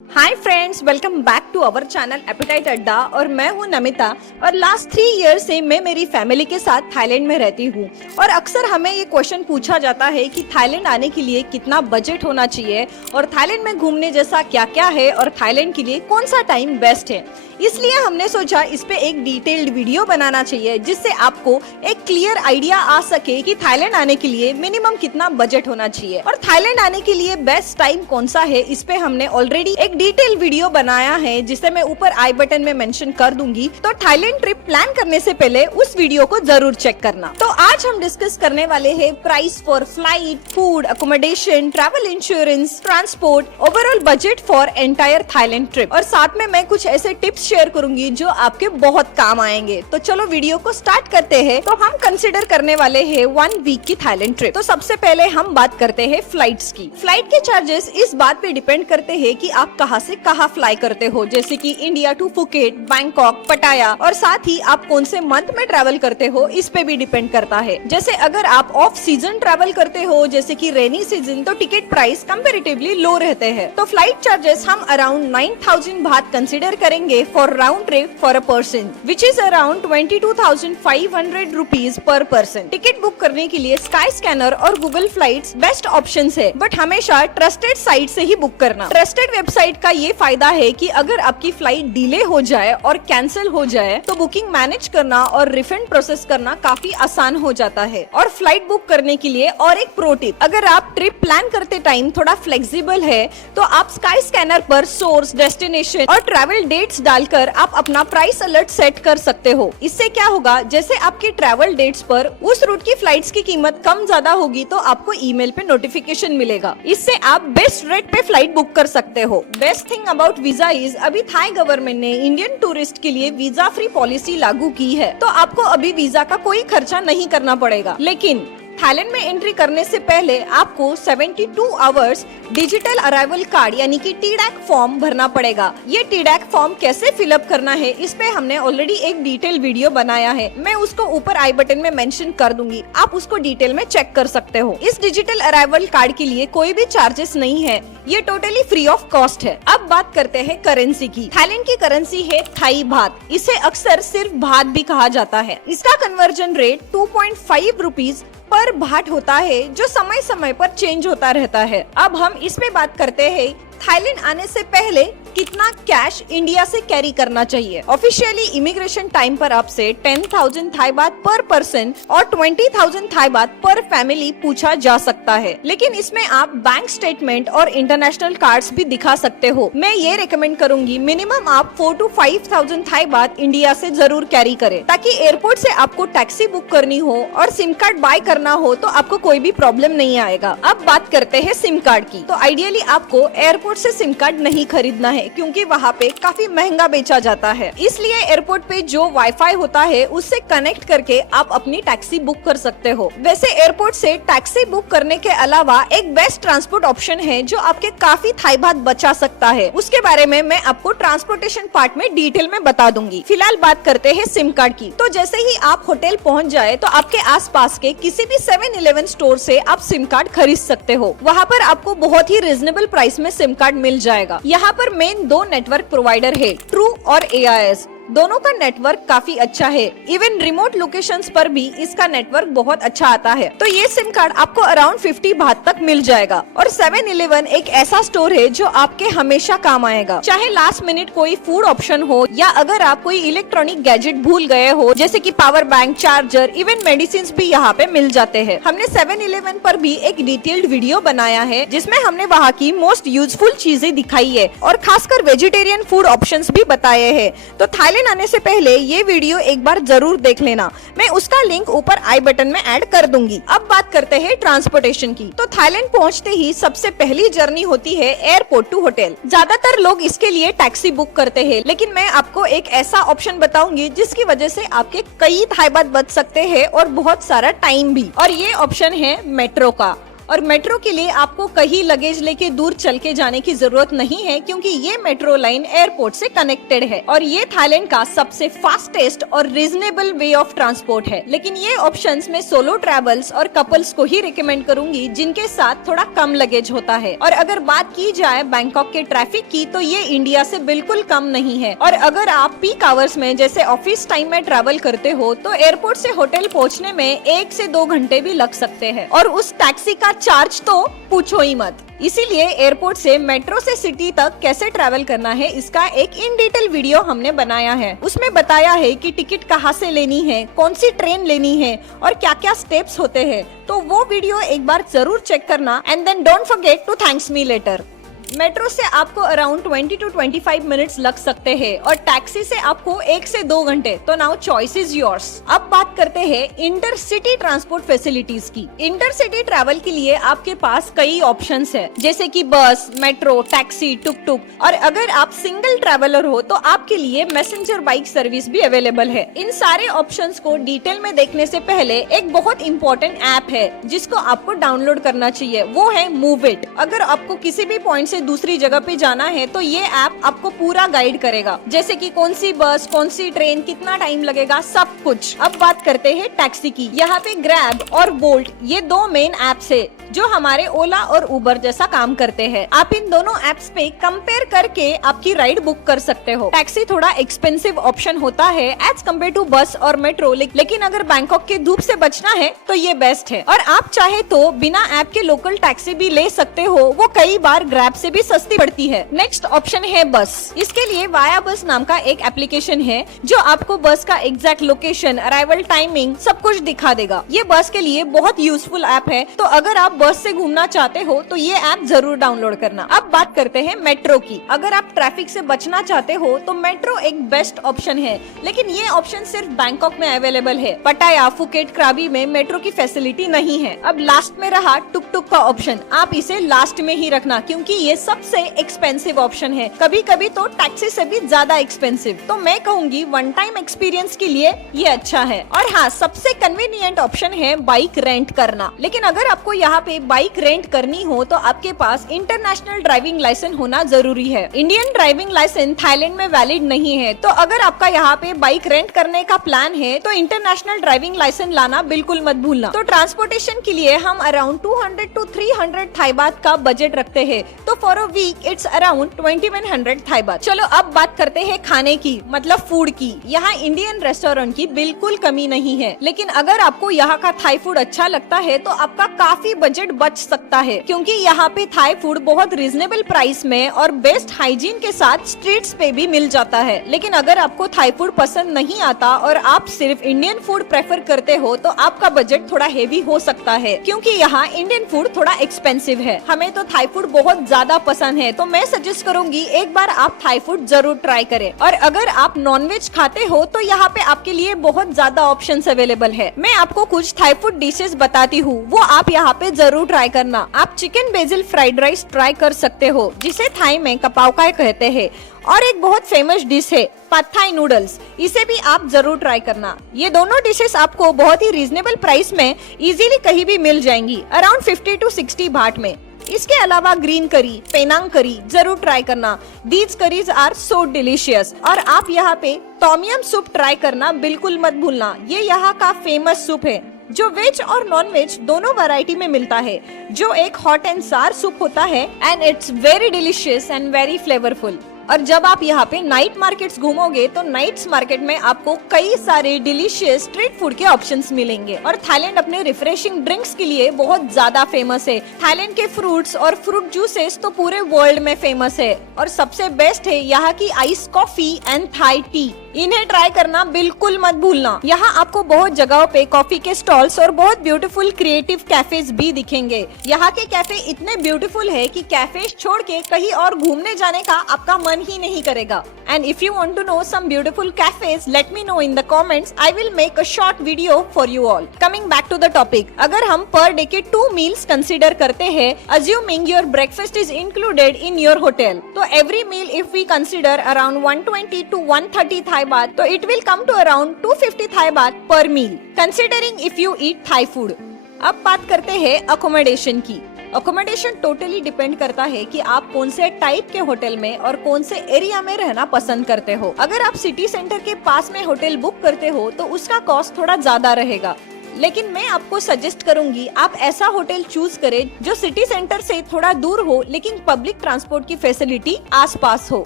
Hi friends, welcome back to our channel Appetite Adda. और मैं हूं नमिता और लास्ट 3 ईयर से मैं मेरी फैमिली के साथ थाईलैंड में रहती हूं। और अक्सर हमें ये क्वेश्चन पूछा जाता है कि थाईलैंड आने के लिए कितना बजट होना चाहिए और थाईलैंड में घूमने जैसा क्या क्या है और थाईलैंड के लिए कौन सा टाइम बेस्ट है। इसलिए हमने सोचा इस पे एक डिटेल्ड वीडियो बनाना चाहिए जिससे आपको एक क्लियर आइडिया आ सके कि थाईलैंड आने के लिए मिनिमम कितना बजट होना चाहिए और थाईलैंड आने के लिए बेस्ट टाइम कौन सा है। इस पे हमने ऑलरेडी एक डिटेल वीडियो बनाया है जिसे मैं ऊपर आई बटन में मेंशन कर दूंगी, तो थाईलैंड ट्रिप प्लान करने से पहले उस वीडियो को जरूर चेक करना। तो आज हम डिस्कस करने वाले हैं price for flight, food, accommodation, travel insurance, transport, overall budget for entire Thailand trip. और साथ में मैं कुछ ऐसे टिप्स शेयर करूंगी जो आपके बहुत काम आएंगे। तो चलो वीडियो को स्टार्ट करते हैं। तो हम कंसिडर करने वाले हैं 1 वीक की थाईलैंड ट्रिप। तो सबसे पहले हम बात करते हैं फ्लाइट्स की। फ्लाइट के चार्जेस इस बात पे डिपेंड करते हैं कि आप कहां से कहां फ्लाई करते हो, जैसे कि इंडिया टू फुकेट, बैंकॉक, पटाया, और साथ ही आप कौन से मंथ में ट्रैवल करते हो इस पे भी डिपेंड करता है। जैसे अगर आप ऑफ सीजन ट्रैवल करते हो जैसे कि रेनी सीजन, तो टिकट प्राइस कंपेरेटिवली लो रहते हैं। तो फ्लाइट चार्जेस हम अराउंड 9000 बात कंसिडर करेंगे for round trip for a person, which is around 22,500 rupees per person. Ticket book करने के लिए स्काई स्कैनर और गूगल फ्लाइट्स बेस्ट ऑप्शंस है, बट हमेशा ट्रस्टेड साइट से ही बुक करना। ट्रस्टेड वेबसाइट का ये फायदा है कि अगर आपकी फ्लाइट डिले हो जाए और कैंसिल हो जाए तो बुकिंग मैनेज करना और रिफंड प्रोसेस करना काफी आसान हो जाता है। और फ्लाइट बुक करने के लिए और एक प्रो टिप, अगर आप ट्रिप प्लान करते टाइम थोड़ा फ्लेक्सिबल है तो आप स्काई स्कैनर पर सोर्स, डेस्टिनेशन और ट्रैवल डेट्स डालकर आप अपना प्राइस अलर्ट सेट कर सकते हो। इससे क्या होगा, जैसे आपके ट्रैवल डेट्स पर उस रूट की फ्लाइट्स की कीमत कम ज्यादा होगी तो आपको ईमेल पे नोटिफिकेशन मिलेगा। इससे आप बेस्ट रेट पे फ्लाइट बुक कर सकते हो। Best thing about visa is अभी थाई गवर्नमेंट ने इंडियन टूरिस्ट के लिए वीजा फ्री पॉलिसी लागू की है, तो आपको अभी वीजा का कोई खर्चा नहीं करना पड़ेगा। लेकिन थाईलैंड में एंट्री करने से पहले आपको 72 आवर्स डिजिटल अराइवल कार्ड यानी कि टीडैक फॉर्म भरना पड़ेगा। ये टीडैक फॉर्म कैसे फिलअप करना है इस पे हमने ऑलरेडी एक डिटेल वीडियो बनाया है, मैं उसको ऊपर आई बटन में मेंशन कर दूंगी, आप उसको डिटेल में चेक कर सकते हो। इस डिजिटल अराइवल कार्ड के लिए कोई भी चार्जेस नहीं है, ये टोटली फ्री ऑफ कॉस्ट है। अब बात करते हैं करेंसी की। थाईलैंड की करेंसी है थाई बात, इसे अक्सर सिर्फ बात भी कहा जाता है। इसका कन्वर्जन रेट 2.5 रुपीज पर बात होता है जो समय समय पर चेंज होता रहता है। अब हम इस पे बात करते हैं थाईलैंड आने से पहले कितना कैश इंडिया से कैरी करना चाहिए। ऑफिशियली इमिग्रेशन टाइम पर आपसे 10,000 थाई बात पर पर्सन और 20,000 थाई बात पर फैमिली पूछा जा सकता है, लेकिन इसमें आप बैंक स्टेटमेंट और इंटरनेशनल कार्ड्स भी दिखा सकते हो। मैं ये रिकमेंड करूंगी मिनिमम आप 4 to 5,000 थाई बात इंडिया से जरूर कैरी करें, ताकि एयरपोर्ट से आपको टैक्सी बुक करनी हो और सिम कार्ड बाय करना हो तो आपको कोई भी प्रॉब्लम नहीं आएगा। अब बात करते हैं सिम कार्ड की। तो आइडियली आपको एयरपोर्ट से सिम कार्ड नहीं खरीदना है क्योंकि वहाँ पे काफी महंगा बेचा जाता है, इसलिए एयरपोर्ट पे जो वाईफाई होता है उससे कनेक्ट करके आप अपनी टैक्सी बुक कर सकते हो। वैसे एयरपोर्ट से टैक्सी बुक करने के अलावा एक बेस्ट ट्रांसपोर्ट ऑप्शन है जो आपके काफी थाई बात बचा सकता है, उसके बारे में मैं आपको ट्रांसपोर्टेशन पार्ट में डिटेल में बता दूंगी। फिलहाल बात करते हैं सिम कार्ड की। तो जैसे ही आप होटल पहुँच जाए तो आपके आसपास के किसी भी 7-Eleven स्टोर से आप सिम कार्ड खरीद सकते हो। वहाँ पर आपको बहुत ही रीजनेबल प्राइस में सिम कार्ड मिल जाएगा। यहाँ पर मेन 2 नेटवर्क प्रोवाइडर है, ट्रू और AIS। दोनों का नेटवर्क काफी अच्छा है, इवन रिमोट लोकेशंस पर भी इसका नेटवर्क बहुत अच्छा आता है। तो ये सिम कार्ड आपको अराउंड 50 बात तक मिल जाएगा। और 7-Eleven एक ऐसा स्टोर है जो आपके हमेशा काम आएगा, चाहे लास्ट मिनट कोई फूड ऑप्शन हो या अगर आप कोई इलेक्ट्रॉनिक गैजेट भूल गए हो जैसे कि power bank, charger, even medicine भी यहाँ पे मिल जाते हैं। हमने 7-Eleven पर भी एक डिटेल्ड वीडियो बनाया है जिसमें हमने वहाँ की मोस्ट यूजफुल चीजें दिखाई है और खासकर वेजिटेरियन फूड ऑप्शंस भी बताए हैं। तो थाईलैंड आने से पहले ये वीडियो एक बार जरूर देख लेना, मैं उसका लिंक ऊपर आई बटन में ऐड कर दूंगी। अब बात करते हैं ट्रांसपोर्टेशन की। तो थाईलैंड पहुंचते ही सबसे पहली जर्नी होती है एयरपोर्ट टू होटल। ज्यादातर लोग इसके लिए टैक्सी बुक करते हैं, लेकिन मैं आपको एक ऐसा ऑप्शन बताऊंगी जिसकी वजह से आपके कई थाई बात बच सकते हैं और बहुत सारा टाइम भी, और ये ऑप्शन है मेट्रो का। और मेट्रो के लिए आपको कहीं लगेज लेके दूर चल के जाने की जरूरत नहीं है, क्योंकि ये मेट्रो लाइन एयरपोर्ट से कनेक्टेड है और ये थाईलैंड का सबसे फास्टेस्ट और रीजनेबल वे ऑफ ट्रांसपोर्ट है। लेकिन ये ऑप्शंस में सोलो ट्रैवल्स और कपल्स को ही रिकमेंड करूंगी जिनके साथ थोड़ा कम लगेज होता है। और अगर बात की जाए बैंकॉक के ट्रैफिक की, तो ये इंडिया से बिल्कुल कम नहीं है। और अगर आप पीक आवर्स में जैसे ऑफिस टाइम में ट्रैवल करते हो तो एयरपोर्ट से होटल पहुंचने में 1 से 2 घंटे भी लग सकते हैं, और उस टैक्सी का चार्ज तो पूछो ही मत। इसीलिए एयरपोर्ट से मेट्रो से सिटी तक कैसे ट्रैवल करना है, इसका एक इन डिटेल वीडियो हमने बनाया है। उसमें बताया है कि टिकट कहाँ से लेनी है, कौन सी ट्रेन लेनी है और क्या क्या स्टेप्स होते हैं। तो वो वीडियो एक बार जरूर चेक करना and then don't forget to thanks me later. Metro से आपको अराउंड 20 to 25 मिनट्स लग सकते हैं और टैक्सी से आपको 1 से 2 घंटे। तो नाउ चॉइस इज योर्स। अब बात करते हैं इंटर सिटी ट्रांसपोर्ट फैसिलिटीज की। इंटर सिटी ट्रैवल के लिए आपके पास कई ऑप्शंस है, जैसे कि बस, मेट्रो, टैक्सी, टुक टुक। और अगर आप सिंगल ट्रैवलर हो तो आपके लिए मैसेंजर बाइक सर्विस भी अवेलेबल है। इन सारे ऑप्शंस को डिटेल में देखने से पहले एक बहुत इंपॉर्टेंट ऐप है जिसको आपको डाउनलोड करना चाहिए, वो है मूव इट। अगर आपको किसी भी पॉइंट से दूसरी जगह पे जाना है तो ये ऐप आपको पूरा गाइड करेगा, जैसे कि कौन सी बस, कौन सी ट्रेन, कितना टाइम लगेगा, सब कुछ। अब बात करते हैं टैक्सी की। यहाँ पे ग्रैब और बोल्ट ये 2 मेन ऐप्स है जो हमारे ओला और उबर जैसा काम करते हैं। आप इन दोनों ऐप्स पे कंपेयर करके आपकी राइड बुक कर सकते हो। टैक्सी थोड़ा एक्सपेंसिव ऑप्शन होता है एज कम्पेयर टू बस और मेट्रो, लेकिन अगर बैंकॉक के धूप से बचना है तो ये बेस्ट है। और आप चाहे तो बिना ऐप के लोकल टैक्सी भी ले सकते हो, वो कई बार ग्रैब से भी सस्ती पड़ती है। नेक्स्ट ऑप्शन है बस। इसके लिए वाया बस नाम का एक एप्लीकेशन है जो आपको बस का एग्जैक्ट लोकेशन, अराइवल टाइमिंग सब कुछ दिखा देगा। ये बस के लिए बहुत यूजफुल ऐप है, तो अगर आप बस से घूमना चाहते हो तो ये ऐप जरूर डाउनलोड करना। अब बात करते हैं मेट्रो की। अगर आप ट्रैफिक से बचना चाहते हो तो मेट्रो एक बेस्ट ऑप्शन है, लेकिन ये ऑप्शन सिर्फ बैंकॉक में अवेलेबल है। पटाया, फुकेट, क्राबी में मेट्रो की फैसिलिटी नहीं है। अब लास्ट में रहा टुक टुक का ऑप्शन। आप इसे लास्ट में ही रखना क्योंकि ये सबसे एक्सपेंसिव ऑप्शन है, कभी कभी तो टैक्सी से भी ज्यादा एक्सपेंसिव। तो मैं कहूंगी वन टाइम एक्सपीरियंस के लिए ये अच्छा है। और हाँ, सबसे कन्वीनियंट ऑप्शन है बाइक रेंट करना। लेकिन अगर आपको यहाँ पे बाइक रेंट करनी हो तो आपके पास इंटरनेशनल ड्राइविंग लाइसेंस होना जरूरी है। इंडियन ड्राइविंग लाइसेंस थाईलैंड में वैलिड नहीं है, तो अगर आपका यहाँ पे बाइक रेंट करने का प्लान है तो इंटरनेशनल ड्राइविंग लाइसेंस लाना बिल्कुल मत भूलना। तो ट्रांसपोर्टेशन के लिए हम अराउंड 200 to 300 थाई बात का बजट रखते हैं, तो for a week it's around 2100 Thai baht. चलो अब बात करते हैं खाने की, मतलब फूड की। यहाँ इंडियन रेस्टोरेंट की बिल्कुल कमी नहीं है, लेकिन अगर आपको यहाँ का थाई फूड अच्छा लगता है तो आपका काफी बजट बच सकता है, क्योंकि यहाँ पे थाई फूड बहुत रीजनेबल प्राइस में और बेस्ट हाइजीन के साथ स्ट्रीट्स पे भी मिल जाता है। लेकिन अगर आपको थाई फूड पसंद नहीं आता और आप सिर्फ इंडियन फूड प्रेफर करते हो तो आपका बजट थोड़ा हेवी हो सकता है, क्योंकि यहाँ इंडियन फूड थोड़ा एक्सपेंसिव है। हमें तो थाई फूड बहुत ज्यादा पसंद है, तो मैं सजेस्ट करूंगी एक बार आप थाई फूड जरूर ट्राई करें। और अगर आप नॉनवेज खाते हो तो यहाँ पे आपके लिए बहुत ज्यादा ऑप्शंस अवेलेबल है। मैं आपको कुछ थाई फूड डिशेस बताती हूँ, वो आप यहाँ पे जरूर ट्राई करना। आप chicken BECIL fried rice try कर सकते हो, जिसे थाई में कपावकाय कहते हैं। और एक बहुत फेमस डिश है पद थाई नूडल्स, इसे भी आप जरूर ट्राई करना। ये दोनों डिशेस आपको बहुत ही रीजनेबल प्राइस में इजीली कहीं भी मिल जाएंगी, अराउंड 50 to 60 बाट में। इसके अलावा ग्रीन करी, पेनांग करी जरूर ट्राई करना। These curries are so delicious. और आप यहाँ पे टॉम सूप ट्राई करना बिल्कुल मत भूलना। ये यहाँ का फेमस सूप है जो वेज और नॉन वेज दोनों वैरायटी में मिलता है, जो एक हॉट एंड सार सूप होता है and it's very delicious and very flavourful. और जब आप यहाँ पे नाइट मार्केट्स घूमोगे तो नाइट्स मार्केट में आपको कई सारे डिलीशियस स्ट्रीट फूड के ऑप्शंस मिलेंगे। और थाईलैंड अपने रिफ्रेशिंग ड्रिंक्स के लिए बहुत ज्यादा फेमस है। थाईलैंड के फ्रूट्स और फ्रूट जूसेस तो पूरे वर्ल्ड में फेमस है। और सबसे बेस्ट है यहाँ की ice coffee and Thai tea. इन्हें ट्राई करना बिल्कुल मत भूलना। यहाँ आपको बहुत जगहों पे कॉफी के स्टॉल्स और बहुत ब्यूटीफुल क्रिएटिव कैफेज भी दिखेंगे। यहाँ के कैफे इतने ब्यूटीफुल है कि कैफे छोड़ के कहीं और घूमने जाने का आपका मन ही नहीं करेगा। And if you want to know some beautiful cafes, let me know in the comments. I will make a short video for you all. Coming back to the topic, अगर हम पर डे के 2 meals consider करते हैं, assuming your breakfast is included in your hotel, तो every meal if we consider around 120 to 130 Thai baht, तो it will come to around 250 Thai baht per meal, considering if you eat Thai food. अब बात करते हैं accommodation की। Accommodation totally depend करता है कि आप कौन से टाइप के होटल में और कौन से एरिया में रहना पसंद करते हो। अगर आप सिटी सेंटर के पास में होटल बुक करते हो तो उसका कॉस्ट थोड़ा ज्यादा रहेगा, लेकिन मैं आपको सजेस्ट करूंगी आप ऐसा होटल चूज करें जो सिटी सेंटर से थोड़ा दूर हो लेकिन पब्लिक ट्रांसपोर्ट की फैसिलिटी आसपास हो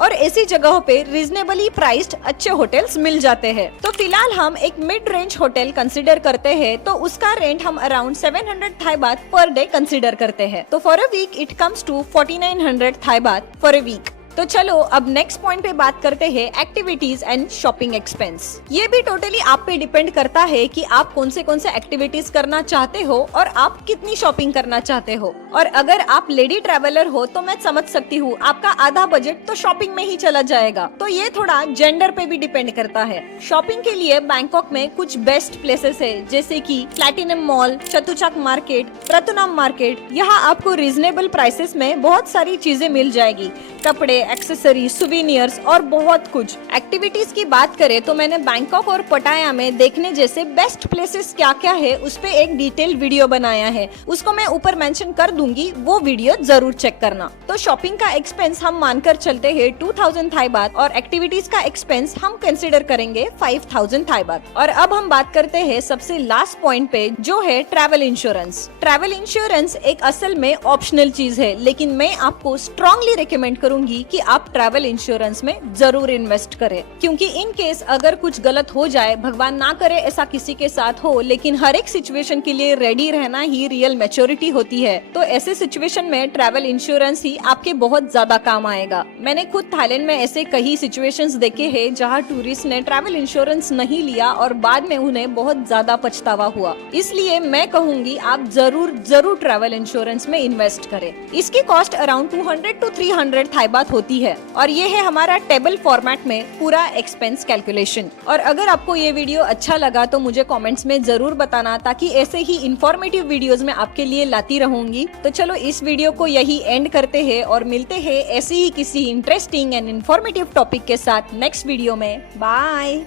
और ऐसी जगहों पे रीजनेबली प्राइस्ड अच्छे होटल्स मिल जाते हैं। तो फिलहाल हम एक मिड रेंज होटल कंसीडर करते हैं, तो उसका रेंट हम अराउंड 700 थाई बात पर डे कंसीडर करते हैं। तो for a week it comes to 4900 Thai baht for a week. तो चलो अब नेक्स्ट पॉइंट पे बात करते हैं एक्टिविटीज एंड शॉपिंग एक्सपेंस। ये भी टोटली आप पे डिपेंड करता है कि आप कौन से एक्टिविटीज करना चाहते हो और आप कितनी शॉपिंग करना चाहते हो। और अगर आप लेडी ट्रैवलर हो तो मैं समझ सकती हूँ आपका आधा बजट तो शॉपिंग में ही चला जाएगा। तो ये थोड़ा जेंडर पे भी डिपेंड करता है। शॉपिंग के लिए बैंकॉक में कुछ बेस्ट प्लेसेस है, जैसे कि प्लैटिनम मॉल, चतुचक मार्केट, रतुनाम मार्केट। यहाँ आपको रीजनेबल प्राइसेस में बहुत सारी चीजें मिल जाएगी, कपड़े, एक्सेसरीज, सुवेनियर्स और बहुत कुछ। एक्टिविटीज की बात करें तो मैंने बैंकॉक और पटाया में देखने जैसे बेस्ट प्लेसेस क्या क्या है उस पे एक डिटेल्ड वीडियो बनाया है, उसको मैं ऊपर मेंशन कर दूंगी, वो वीडियो जरूर चेक करना। तो शॉपिंग का एक्सपेंस हम मानकर चलते हैं 2000 थाई बात और एक्टिविटीज का एक्सपेंस हम कंसिडर करेंगे 5000 थाई बात। और अब हम बात करते हैं सबसे लास्ट पॉइंट पे, जो है ट्रैवल इंश्योरेंस। ट्रैवल इंश्योरेंस एक असल में ऑप्शनल चीज है, लेकिन मैं आपको स्ट्रांगली रिकमेंड करूंगी कि आप ट्रैवल इंश्योरेंस में जरूर इन्वेस्ट करें, क्योंकि इन केस अगर कुछ गलत हो जाए, भगवान ना करे ऐसा किसी के साथ हो, लेकिन हर एक सिचुएशन के लिए रेडी रहना ही रियल मैच्योरिटी होती है। तो ऐसे सिचुएशन में ट्रैवल इंश्योरेंस ही आपके बहुत ज्यादा काम आएगा। मैंने खुद थाईलैंड में ऐसे कई सिचुएशंस देखे हैं जहां टूरिस्ट ने ट्रैवल इंश्योरेंस नहीं लिया और बाद में उन्हें बहुत ज्यादा पछतावा हुआ। इसलिए मैं कहूंगी आप जरूर ट्रैवल इंश्योरेंस में इन्वेस्ट करें। इसकी कॉस्ट अराउंड 200 to 300 थाई बात होती है और ये है हमारा टेबल फॉर्मेट में पूरा एक्सपेंस कैलकुलेशन। और अगर आपको ये वीडियो अच्छा लगा तो मुझे कमेंट्स में जरूर बताना, ताकि ऐसे ही इंफॉर्मेटिव वीडियोस में आपके लिए लाती रहूंगी। तो चलो इस वीडियो को यही एंड करते हैं और मिलते हैं ऐसे ही किसी इंटरेस्टिंग एंड इंफॉर्मेटिव टॉपिक के साथ नेक्स्ट वीडियो में। बाय।